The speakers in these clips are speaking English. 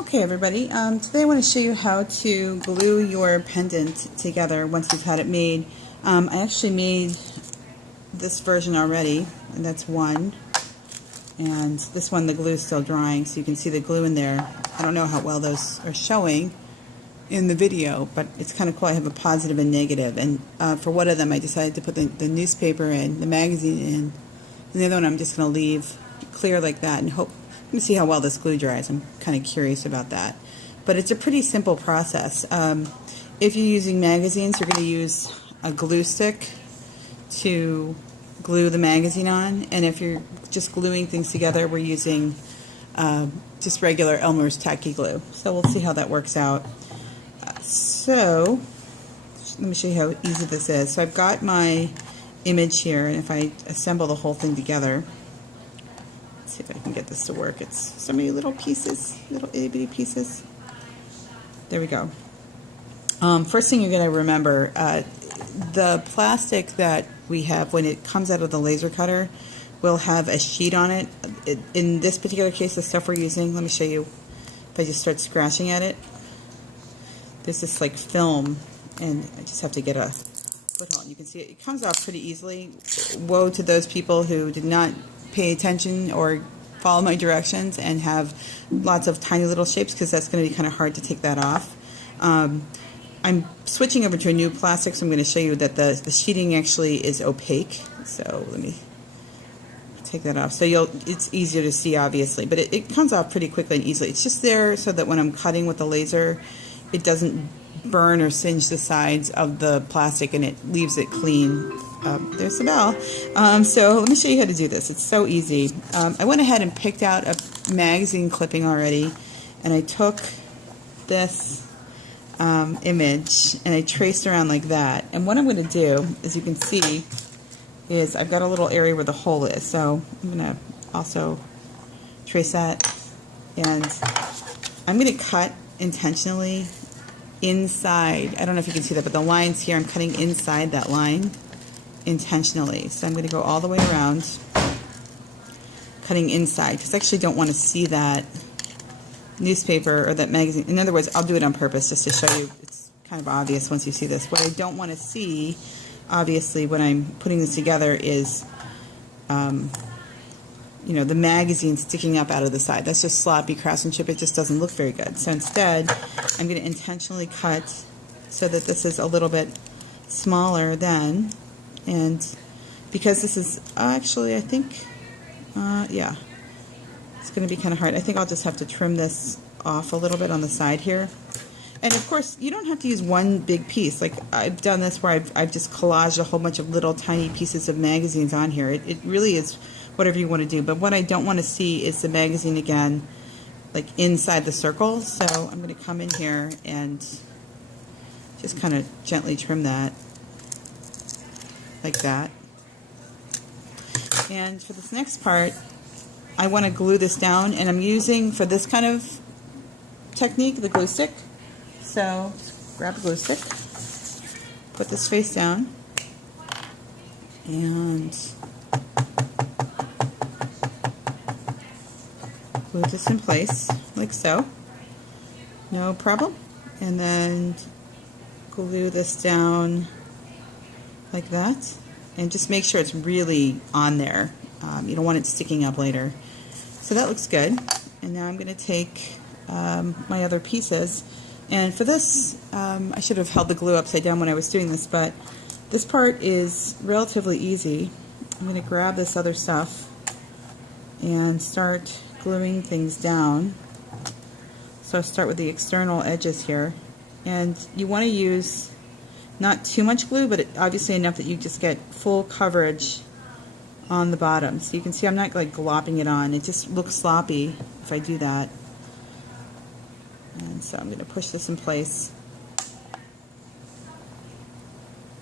Okay everybody, today I want to show you how to glue your pendant together once you've had it made. I actually made this version already, and that's one. And this one, the glue is still drying, so you can see the glue in there. I don't know how well those are showing in the video, but it's kind of cool. I have a positive and negative, and for one of them I decided to put the newspaper in, the magazine in, and the other one I'm just going to leave clear like that and hope. Let me see how well this glue dries. I'm kind of curious about that. But it's a pretty simple process. If you're using magazines, you're going to use a glue stick to glue the magazine on. And if you're just gluing things together, we're using just regular Elmer's tacky glue. So we'll see how that works out. So let me show you how easy this is. So I've got my image here, and if I assemble the whole thing together, see if I can get this to work. It's so many little pieces, little itty bitty pieces. There we go. First thing you're going to remember, the plastic that we have when it comes out of the laser cutter will have a sheet on it. In this particular case, the stuff we're using, let me show you. If I just start scratching at it, there's this like film, and I just have to get a foothold. You can see it comes off pretty easily. Woe to those people who did not pay attention or follow my directions and have lots of tiny little shapes, because that's going to be kind of hard to take that off. I'm switching over to a new plastic, so I'm going to show you that the sheeting actually is opaque. So let me take that off. So it's easier to see, obviously, but it comes off pretty quickly and easily. It's just there so that when I'm cutting with the laser, it doesn't burn or singe the sides of the plastic, and it leaves it clean. There's the bell. So let me show you how to do this. It's so easy. I went ahead and picked out a magazine clipping already, and I took this image and I traced around like that. And what I'm going to do, as you can see, is I've got a little area where the hole is. So I'm going to also trace that, and I'm going to cut intentionally inside. I don't know if you can see that, but the lines here, I'm cutting inside that line intentionally. So I'm going to go all the way around, cutting inside, because I actually don't want to see that newspaper or that magazine. In other words, I'll do it on purpose just to show you. It's kind of obvious once you see this. What I don't want to see, obviously, when I'm putting this together is you know, the magazine sticking up out of the side. That's just sloppy craftsmanship. It just doesn't look very good. So instead, I'm going to intentionally cut so that this is a little bit smaller than, and because this is actually, I think, yeah, it's going to be kind of hard. I think I'll just have to trim this off a little bit on the side here. And of course, you don't have to use one big piece. Like I've done this where I've just collaged a whole bunch of little tiny pieces of magazines on here. It really is whatever you want to do. But what I don't want to see is the magazine again, like inside the circle. So I'm going to come in here and just kind of gently trim that, like that. And for this next part, I want to glue this down, and I'm using, for this kind of technique, the glue stick. So just grab a glue stick, put this face down, and glue this in place, like so. No problem. And then glue this down like that. And just make sure it's really on there. You don't want it sticking up later. So that looks good. And now I'm going to take my other pieces. And for this, I should have held the glue upside down when I was doing this, but this part is relatively easy. I'm going to grab this other stuff and start gluing things down. So I'll start with the external edges here. And you want to use not too much glue, but obviously enough that you just get full coverage on the bottom. So you can see I'm not like glopping it on. It just looks sloppy if I do that. And so I'm going to push this in place.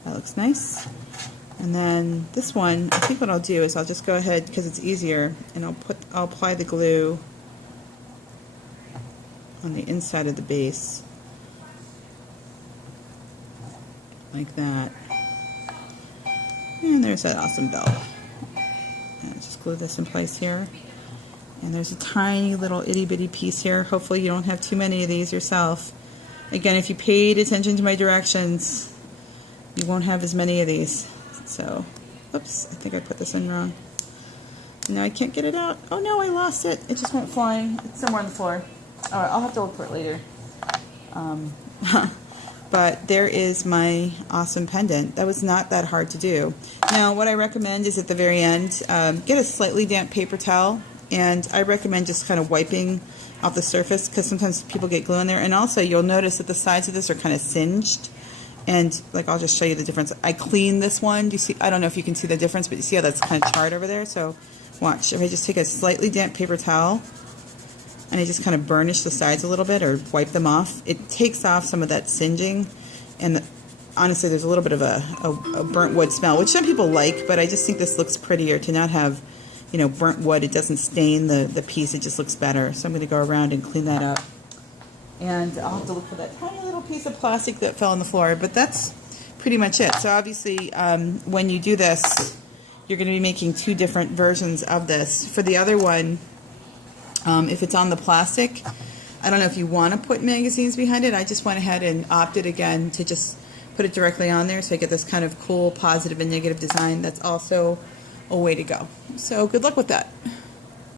That looks nice. And then this one, I think what I'll do is I'll just go ahead, because it's easier, and I'll apply the glue on the inside of the base, like that. And there's that awesome bell. And just glue this in place here. And there's a tiny little itty bitty piece here. Hopefully you don't have too many of these yourself. Again, if you paid attention to my directions, you won't have as many of these. So, oops, I think I put this in wrong. No, I can't get it out. Oh no, I lost it. It just went flying. It's somewhere on the floor. Alright, I'll have to look for it later. But there is my awesome pendant. That was not that hard to do. Now, what I recommend is at the very end, get a slightly damp paper towel, and I recommend just kind of wiping off the surface because sometimes people get glue in there. And also, you'll notice that the sides of this are kind of singed. And like, I'll just show you the difference. I cleaned this one. Do you see? I don't know if you can see the difference, but you see how that's kind of charred over there. So, watch. If I just take a slightly damp paper towel and I just kind of burnish the sides a little bit or wipe them off, it takes off some of that singeing. And honestly, there's a little bit of a burnt wood smell, which some people like, but I just think this looks prettier to not have, you know, burnt wood. It doesn't stain the piece. It just looks better. So I'm going to go around and clean that up. And I'll have to look for that tiny little piece of plastic that fell on the floor, but that's pretty much it. So obviously, when you do this, you're going to be making two different versions of this. For the other one, if it's on the plastic, I don't know if you want to put magazines behind it. I just went ahead and opted again to just put it directly on there so I get this kind of cool positive and negative design. That's also a way to go. So good luck with that.